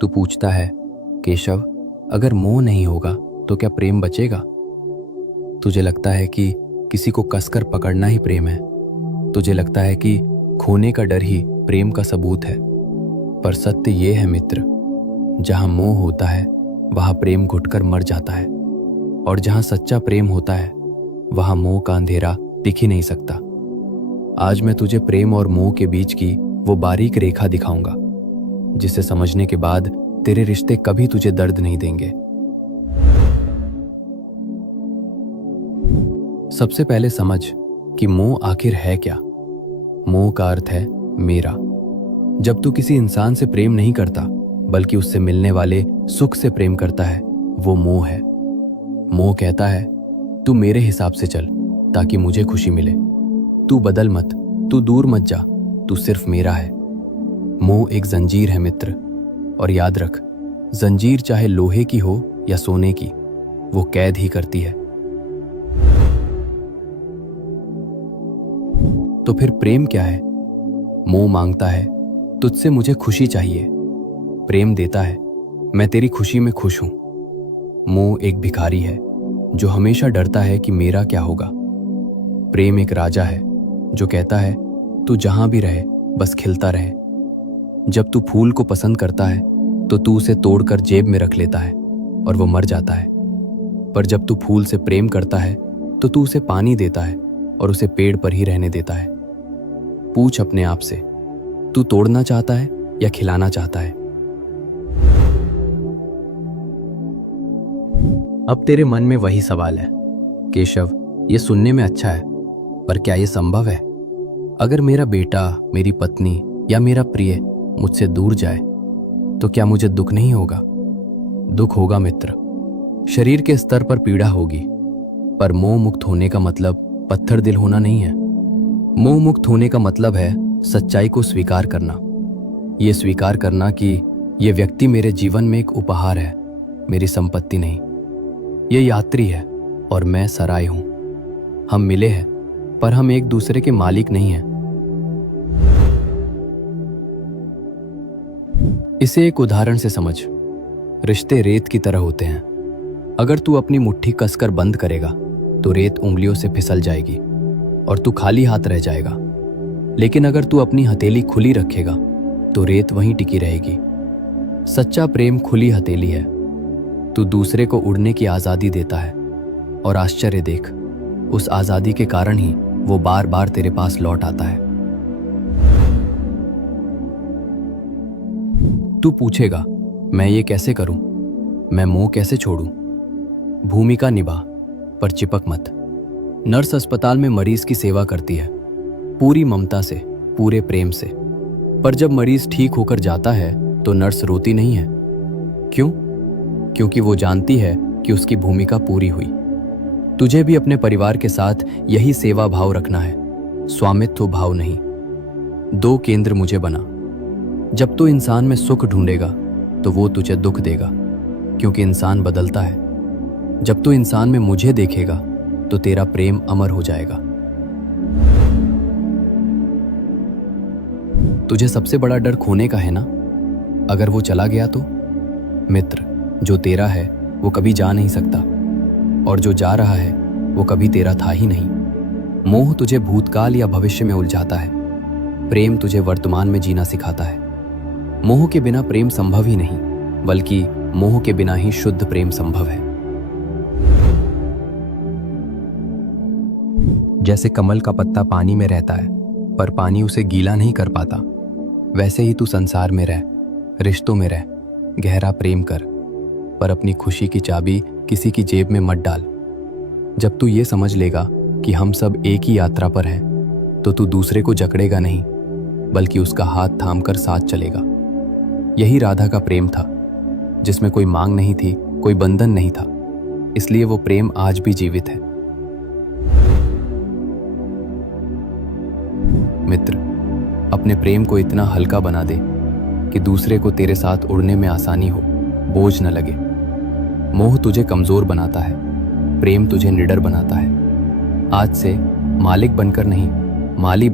तू पूछता है, केशव, अगर मोह नहीं होगा तो क्या प्रेम बचेगा? तुझे लगता है कि किसी को कसकर पकड़ना ही प्रेम है। तुझे लगता है कि खोने का डर ही प्रेम का सबूत है। पर सत्य ये है मित्र, जहां मोह होता है वहां प्रेम घुटकर मर जाता है, और जहां सच्चा प्रेम होता है वहां मोह का अंधेरा दिख ही नहीं सकता। आज मैं तुझे प्रेम और मोह के बीच की वो बारीक रेखा दिखाऊंगा, जिसे समझने के बाद तेरे रिश्ते कभी तुझे दर्द नहीं देंगे। सबसे पहले समझ कि मोह आखिर है क्या। मोह का अर्थ है मेरा। जब तू किसी इंसान से प्रेम नहीं करता बल्कि उससे मिलने वाले सुख से प्रेम करता है, वो मोह है। मोह कहता है, तू मेरे हिसाब से चल ताकि मुझे खुशी मिले। तू बदल मत, तू दूर मत जा, तू सिर्फ मेरा है। मोह एक जंजीर है मित्र, और याद रख, जंजीर चाहे लोहे की हो या सोने की, वो कैद ही करती है। तो फिर प्रेम क्या है? मोह मांगता है, तुझसे मुझे खुशी चाहिए। प्रेम देता है, मैं तेरी खुशी में खुश हूं। मोह एक भिखारी है जो हमेशा डरता है कि मेरा क्या होगा। प्रेम एक राजा है जो कहता है, तू जहां भी रहे बस खिलता रहे। जब तू फूल को पसंद करता है तो तू उसे तोड़कर जेब में रख लेता है और वो मर जाता है। पर जब तू फूल से प्रेम करता है तो तू उसे पानी देता है और उसे पेड़ पर ही रहने देता है। पूछ अपने आप से, तू तोड़ना चाहता है या खिलाना चाहता है? अब तेरे मन में वही सवाल है, केशव, ये सुनने में अच्छा है, पर क्या ये संभव है? अगर मेरा बेटा, मेरी पत्नी या मेरा प्रिय मुझसे दूर जाए तो क्या मुझे दुख नहीं होगा? दुख होगा मित्र, शरीर के स्तर पर पीड़ा होगी, पर मोह मुक्त होने का मतलब पत्थर दिल होना नहीं है। मोह मुक्त होने का मतलब है सच्चाई को स्वीकार करना। ये स्वीकार करना कि ये व्यक्ति मेरे जीवन में एक उपहार है, मेरी संपत्ति नहीं। ये यात्री है और मैं सराय हूं। हम मिले हैं पर हम एक दूसरे के मालिक नहीं हैं। इसे एक उदाहरण से समझ। रिश्ते रेत की तरह होते हैं। अगर तू अपनी मुट्ठी कसकर बंद करेगा तो रेत उंगलियों से फिसल जाएगी और तू खाली हाथ रह जाएगा। लेकिन अगर तू अपनी हथेली खुली रखेगा तो रेत वहीं टिकी रहेगी। सच्चा प्रेम खुली हथेली है। तू दूसरे को उड़ने की आजादी देता है, और आश्चर्य देख, उस आजादी के कारण ही वो बार बार तेरे पास लौट आता है। तू पूछेगा, मैं ये कैसे करूं? मैं मोह कैसे छोड़ूं? भूमिका निभा, पर चिपक मत। नर्स अस्पताल में मरीज की सेवा करती है, पूरी ममता से, पूरे प्रेम से। पर जब मरीज ठीक होकर जाता है तो नर्स रोती नहीं है। क्यों? क्योंकि वो जानती है कि उसकी भूमिका पूरी हुई। तुझे भी अपने परिवार के साथ यही सेवा भाव रखना है, स्वामित्व भाव नहीं। दो केंद्र मुझे बना। जब तू इंसान में सुख ढूंढेगा तो वो तुझे दुख देगा, क्योंकि इंसान बदलता है। जब तू इंसान में मुझे देखेगा तो तेरा प्रेम अमर हो जाएगा। तुझे सबसे बड़ा डर खोने का है ना? अगर वो चला गया तो? मित्र, जो तेरा है वो कभी जा नहीं सकता, और जो जा रहा है वो कभी तेरा था ही नहीं। मोह तुझे भूतकाल या भविष्य में उलझाता है, प्रेम तुझे वर्तमान में जीना सिखाता है। मोह के बिना प्रेम संभव ही नहीं, बल्कि मोह के बिना ही शुद्ध प्रेम संभव है। जैसे कमल का पत्ता पानी में रहता है पर पानी उसे गीला नहीं कर पाता, वैसे ही तू संसार में रह, रिश्तों में रह, गहरा प्रेम कर, पर अपनी खुशी की चाबी किसी की जेब में मत डाल। जब तू ये समझ लेगा कि हम सब एक ही यात्रा पर हैं, तो तू दूसरे को जकड़ेगा नहीं, बल्कि उसका हाथ थामकर साथ चलेगा। यही राधा का प्रेम था, जिसमें कोई मांग नहीं थी, कोई बंधन नहीं था, इसलिए वो प्रेम आज भी जीवित है। मित्र, अपने प्रेम को इतना हल्का बना दे कि दूसरे को तेरे साथ उड़ने में आसानी हो, बोझ न लगे। मोह तुझे कमजोर बनाता है, प्रेम तुझे निडर बनाता है। आज से मालिक बनकर नहीं, माली